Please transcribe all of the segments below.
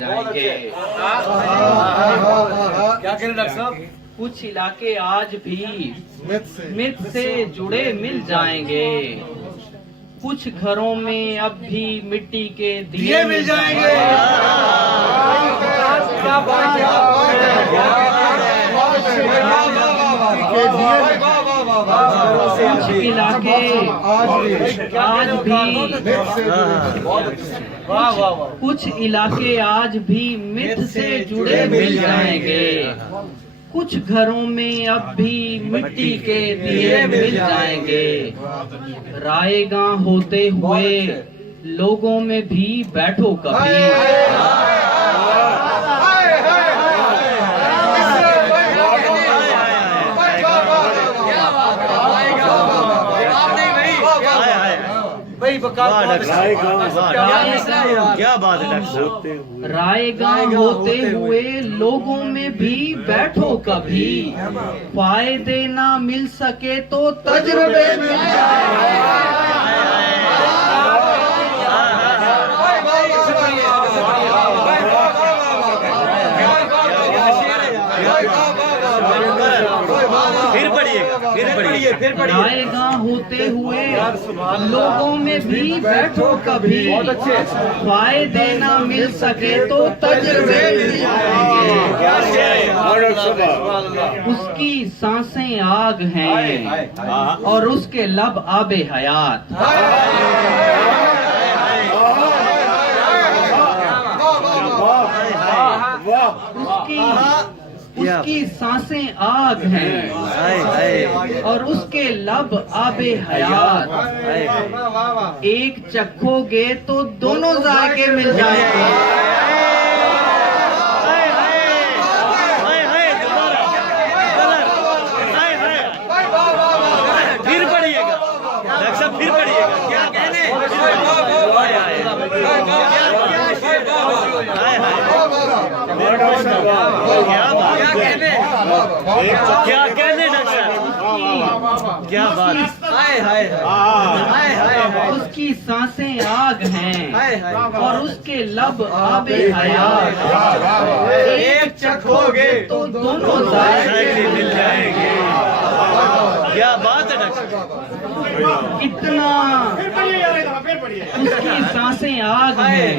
जाएंगे। क्या कह रहे डॉक्टर साहब? कुछ इलाके आज भी मिथ से जुड़े मिल जाएंगे। कुछ घरों में अब भी मिट्टी के दिए मिल जाएंगे। क्या बात कुछ इलाके आज भी कुछ इलाके आज भी मिथ से जुड़े मिल जाएंगे। कुछ घरों में अब भी मिट्टी के दिए मिल जाएंगे। रायगा होते हुए लोगों में भी बैठो कभी। क्या बात है डॉक्टर? रायगां होते हुए लोगों में भी बैठो कभी। फायदे ना मिल सके तो तजुर्बे मिल रायगां होते हुए लोगों में भी बैठो कभी। फायदे ना मिल सके तो तजुर्बे मिल जाएंगे। उसकी सांसें आग हैं और उसके लब आबे हयात। उसकी सांसें आग हैं और उसके लब आबे हयात। एक चखोगे तो दोनों जायके मिल जाएंगे। फिर पढ़िएगा डॉक्टर साहब, फिर पढ़िएगा। क्या कहने? क्या कहने डॉक्टर साहब? क्या बात? उसकी सांसें आग हैं और उसके लब आबे हयात। एक चखोगे तो दोनों जायके मिल जाएंगे। क्या बात है डॉक्टर साहब? इतना उसकी सांसें आग हैं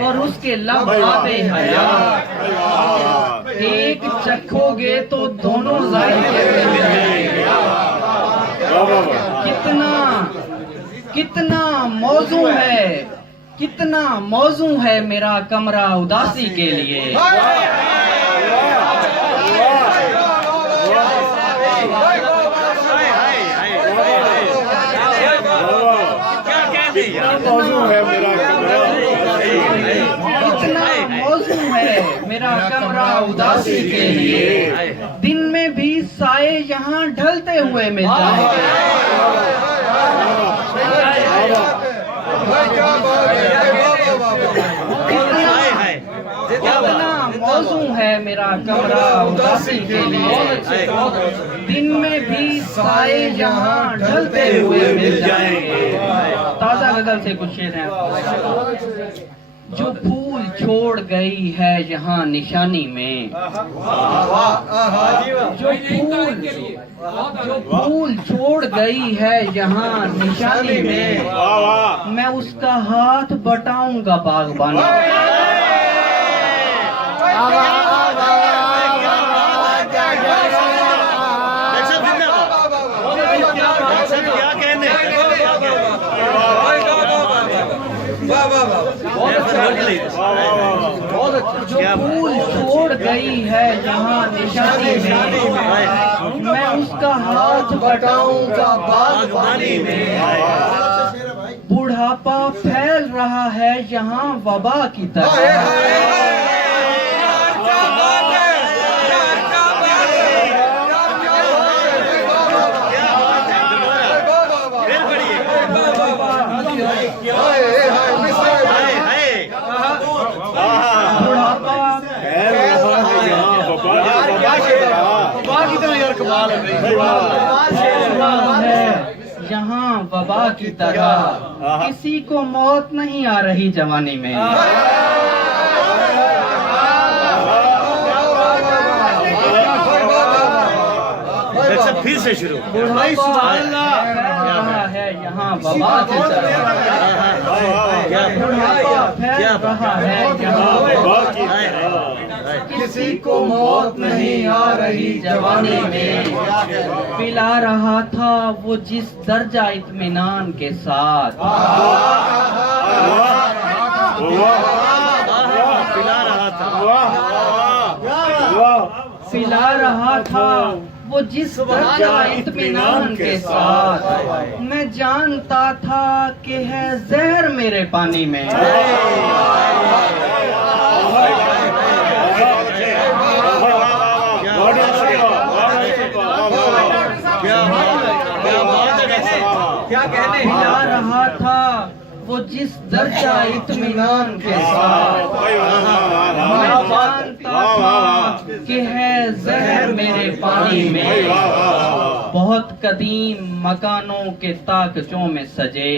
और उसके लब आबे हयात। एक चखोगे तो दोनों जायके मिल जाएंगे। कितना मौजू है, कितना मौजू है मेरा कमरा उदासी के लिए। इतना मौजू है मेरा कमरा उदासी के लिए। दिन में भी साए यहाँ ढलते हुए मिल जाएंगे। इतना मौजू है मेरा कमरा उदासी के लिए। दिन में भी साए यहाँ ढलते हुए मिल जाएंगे। ताजा गजल से कुछ शेर हैं। जो फूल छोड़ गई है यहाँ निशानी में, जो फूल छोड़ गई है यहाँ निशानी में, मैं उसका हाथ बटाऊंगा बागबानी। जो फूल छोड़ गई है यहाँ निशानी में, मैं उसका हाथ बटाऊंगा बागबानी में। बुढ़ापा फैल रहा है यहाँ वबा की तरह। यहाँ वबा की तरह किसी को मौत नहीं आ रही जवानी में। बाद फिर से शुरू। बुढ़ापा फैल रहा है यहाँ वबा की तरह, बुढ़ापा फैल रहा है यहाँ वबा की तरह। किसी को मौत नहीं आ रही जवानी में, पिला रहा था वो जिस दर्जा इत्मीनान के साथ, पिला रहा था वो जिस दर्जा इत्मीनान के साथ। मैं जानता था कि है जहर मेरे पानी में, क्या कहने पिला रहा था वो जिस दर्जा इत्मीनान के साथ। मैं जानता था कि है जहर मेरे पानी में। बहुत कदीम मकानों के ताकचों में सजे,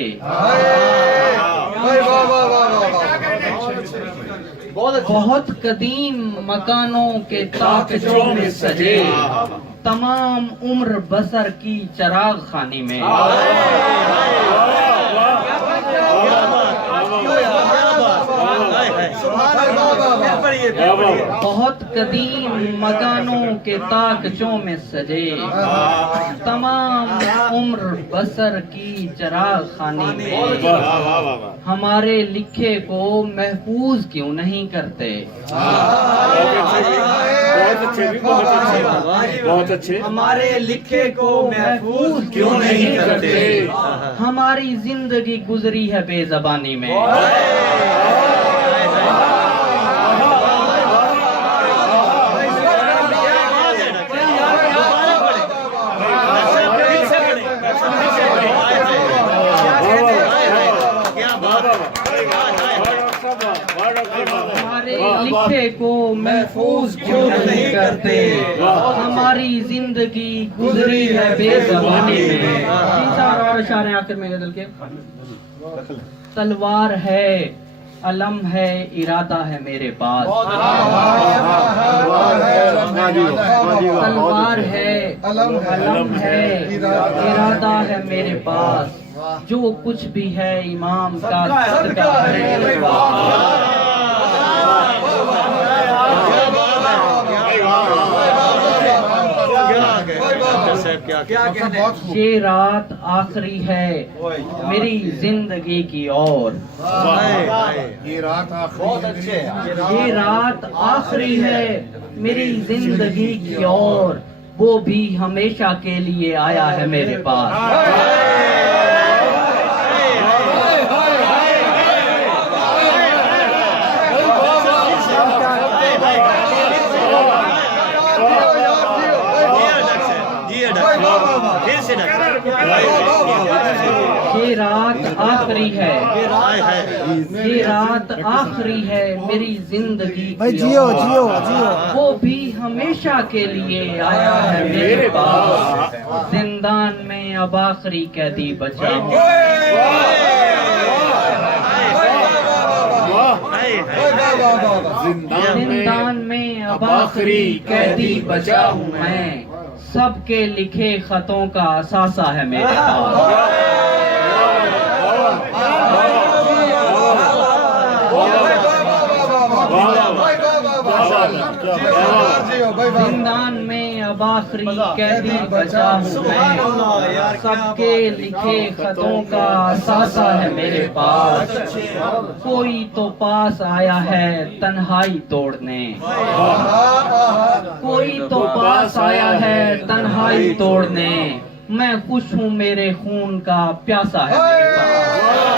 बहुत कदीम मकानों के ताकचों में सजे, तमाम उम्र बसर की चिराग खानी में। बहुत कदीम मकानों के ताकचों में सजे, तमाम उम्र बसर की चिराग खानी में। हमारे लिखे को महफूज क्यों नहीं करते, बहुत अच्छे। हमारे लिखे को महफूज क्यों नहीं करते। हमारी जिंदगी गुजरी है बेजबानी में, हमारे लिखे को महफूज क्यों नहीं करते। हमारी जिंदगी गुजरी है बेज़बानी में। तीन चार और इशारे आखिर में गजल के। तलवार है, अलम है, इरादा है मेरे पास। तलवार है, अलम है, इरादा है मेरे पास। जो कुछ भी है इमाम का सदका है मेरे पास। ये रात आखिरी है मेरी जिंदगी की और, ये रात आखिरी, ये रात आखिरी है मेरी जिंदगी की और, वो भी हमेशा के लिए आया है मेरे पास। ये रात आखिरी है, ये रात आखिरी है मेरी जिंदगी की जियो और, जियो जियो। वो भी हमेशा के लिए आया है मेरे पास। जिंदान में अब आखिरी कैदी बचा हूँ, जिंदान में अब आखिरी कैदी बचा हूँ मैं। सबके लिखे खतों का असासा है मेरे पास। जिंदान में अब आखिरी कैदी बचा हूँ मैं। सबके लिखे खतों का असासा है मेरे पास। कोई तो पास आया है तन्हाई तोड़ने, कोई तो पास आया है तन्हाई तोड़ने। मैं खुश हूँ मेरे खून का प्यासा है मेरे पास।